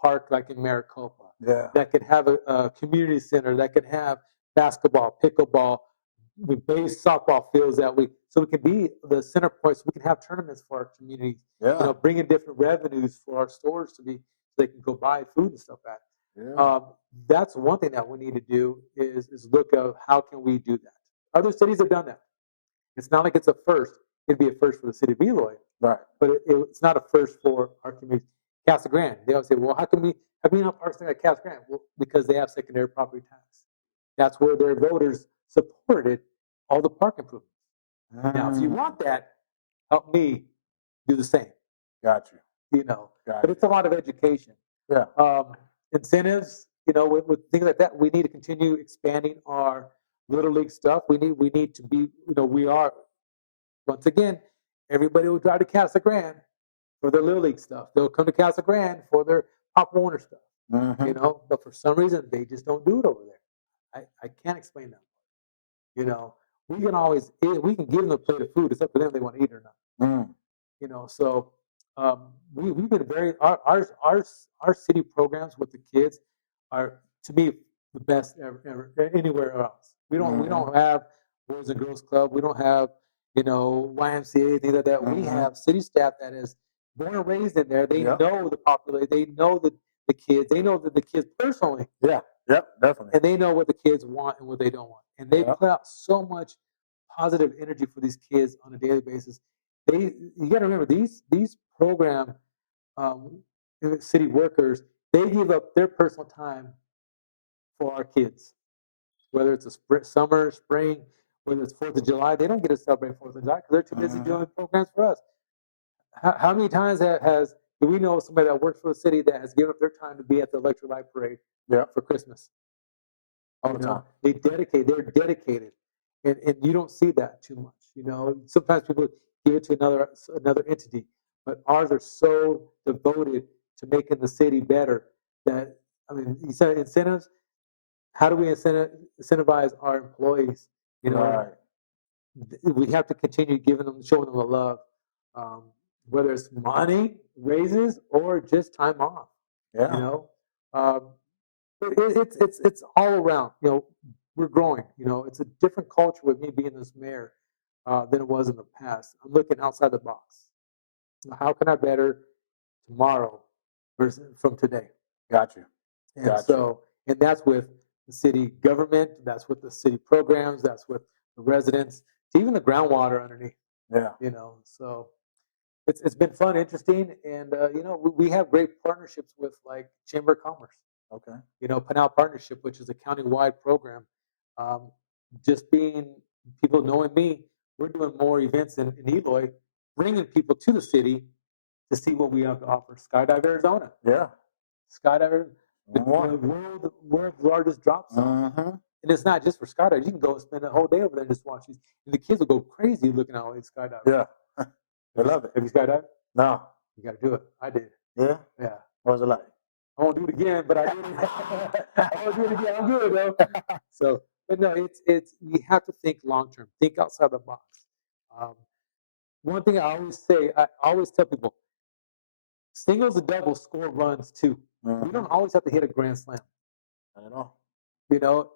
park like in Maricopa. Yeah. That could have a community center, that could have basketball, pickleball, the base softball fields so we can be the center points. We can have tournaments for our community. Yeah. Bring in different revenues for our stores so they can go buy food and stuff at. Yeah. That's one thing that we need to do is look at how can we do that. Other cities have done that. It's not like it's a first. It'd be a first for the city of Eloy, Right. but it's not a first for our community. Casa Grande, they always say, well, how come we not parks like Casa Grande? Well, because they have secondary property tax. That's where their voters supported all the park improvements. Now, if you want that, help me do the same. Got you. But it's a lot of education. Yeah. Incentives, with things like that, we need to continue expanding our little league stuff. We need to be, we are, once again, everybody will drive to Casa Grande for their little league stuff. They'll come to Casa Grande for their Pop Warner stuff. Mhm. But for some reason they just don't do it over there. I can't explain that. We can give them a plate of food. It's up to them if they want to eat it or not. Mm. So we've been very our city programs with the kids are, to me, the best ever anywhere else. We don't have Boys and Girls Club. We don't have YMCA, things like that. We have city staff that is born and raised in there. They know the population. They know the kids. They know the kids personally. Yeah. Yep. Definitely. And they know what the kids want and what they don't want. And they put out so much positive energy for these kids on a daily basis. You got to remember these program city workers. They give up their personal time for our kids, whether it's summer, spring, whether it's 4th of July. They don't get to celebrate 4th of July because they're too busy doing programs for us. How many times do we know somebody that works for the city that has given up their time to be at the electric light parade for Christmas? All the time. They're dedicated. And you don't see that too much. Sometimes people give it to another entity, but ours are so devoted to making the city better that, you said incentives. How do we incentivize our employees? Right. We have to continue showing them the love, whether it's money, raises, or just time off. Yeah. It's all around. we're growing. It's a different culture with me being this mayor than it was in the past. I'm looking outside the box. How can I better tomorrow versus from today? Got you. And Got you. so, and that's with the city government, that's with the city programs, that's with the residents, even the groundwater underneath. Yeah. So it's been fun, interesting, and we have great partnerships with like Chamber of Commerce. Okay. Pinal Partnership, which is a county-wide program. Just being people knowing me, we're doing more events in Eloy, bringing people to the city to see what we have to offer. Skydive Arizona, Yeah. Skydive, the Mhm. world's largest drop zone. Mhm. And it's not just for skydivers. You can go and spend a whole day over there and just watch these. And the kids will go crazy looking at all these skydivers. Yeah. I love it. Have you skydived? No. You got to do it. I did. Yeah. Yeah. What was it like? I won't do it again, but I did it. I won't do it again. I'm good though. So, but no, it's we have to think long term. Think outside the box. One thing I always tell people, singles and doubles score runs too. You don't always have to hit a grand slam. I don't know.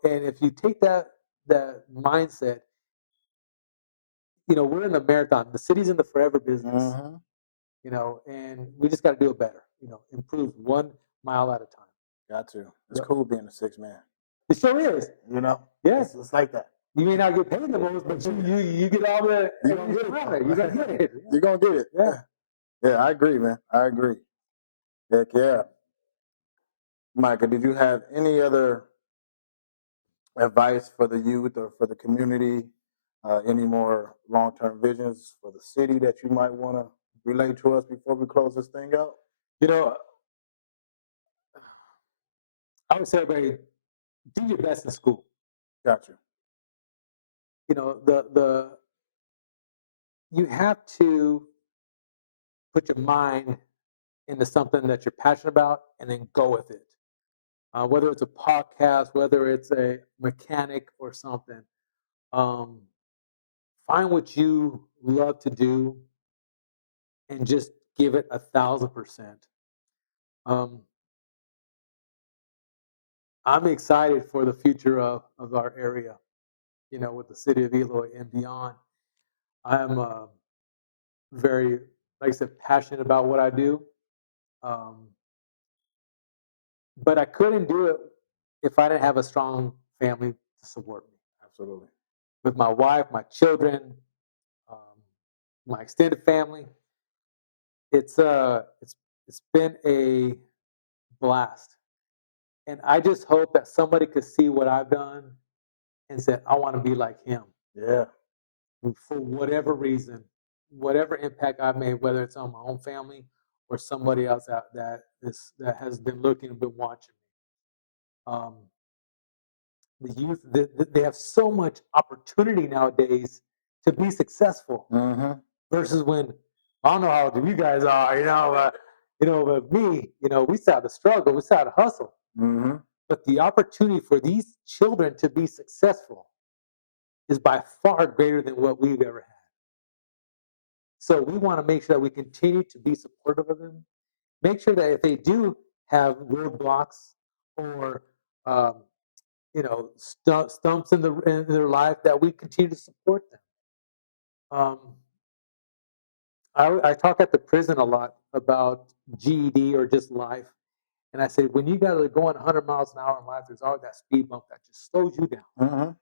And if you take that mindset, we're in a marathon. The city's in the forever business. And we just got to do it better. Improve 1 mile at a time. Got to. It's cool being a six man. It sure is. Yes, it's like that. You may not get paid the most, but you get all the. You're gonna get it. You're gonna get it. You're gonna get it. Yeah. Yeah, I agree, man. I agree. Heck yeah. Micah, did you have any other advice for the youth or for the community? Any more long-term visions for the city that you might want to relate to us before we close this thing out? I would say, everybody, do your best in school. Got you. You have to put your mind into something that you're passionate about and then go with it. Whether it's a podcast, whether it's a mechanic or something, find what you love to do and just give it 1,000%. I'm excited for the future of our area, with the city of Eloy and beyond. I'm very, like I said, passionate about what I do. But I couldn't do it if I didn't have a strong family to support me. Absolutely. With my wife, my children, my extended family, it's been a blast. And I just hope that somebody could see what I've done and said, I want to be like him. Yeah. For whatever reason, whatever impact I've made, whether it's on my own family or somebody else out that has been looking and been watching me. The youth, they have so much opportunity nowadays to be successful versus when, I don't know how old you guys are, but me, we still have to struggle, we still have to hustle. But the opportunity for these children to be successful is by far greater than what we've ever had. So we want to make sure that we continue to be supportive of them. Make sure that if they do have roadblocks or stumps in their life, that we continue to support them. I talk at the prison a lot about GED or just life, and I say when you guys are going 100 miles an hour in life, there's always that speed bump that just slows you down.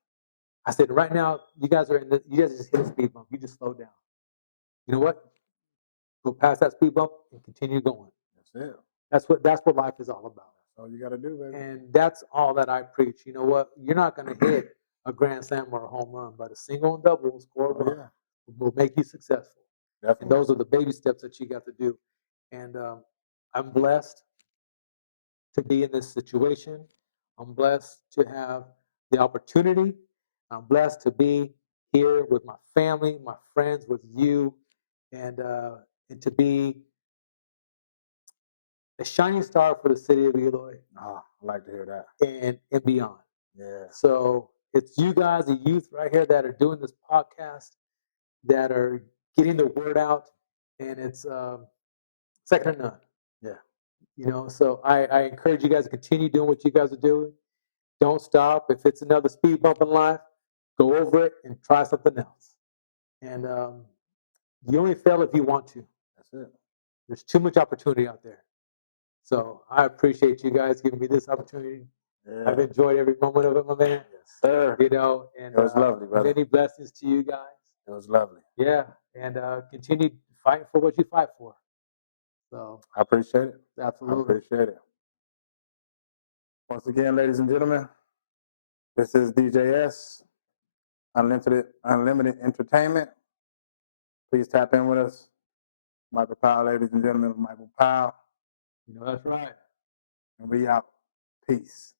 I said right now you guys just hit a speed bump. You just slow down. You know what? Go past that speed bump and continue going. That's it. That's what life is all about. That's all you got to do, baby. And that's all that I preach. You know what? You're not going to hit a grand slam or a home run, but a single and double score run will make you successful. Definitely. And those are the baby steps that you got to do. And I'm blessed to be in this situation. I'm blessed to have the opportunity. I'm blessed to be here with my family, my friends, with you, and to be a shining star for the city of Eloy. I like to hear that. And beyond. Yeah. So it's you guys, the youth right here that are doing this podcast, that are getting the word out, and it's second to none. Yeah. So I encourage you guys to continue doing what you guys are doing. don't stop. If it's another speed bump in life, go over it and try something else. And you only fail if you want to. That's it. There's too much opportunity out there. So I appreciate you guys giving me this opportunity. Yeah. I've enjoyed every moment of it, my man. Yes, sir. You know, and It was lovely, brother. many blessings to you guys. It was lovely. Yeah, and continue fighting for what you fight for. So I appreciate it. absolutely. I appreciate it. Once again, ladies and gentlemen, this is DJS, Unlimited Entertainment. Please tap in with us. Michael Powell, ladies and gentlemen, Michael Powell. You know, that's right. And we out. Peace.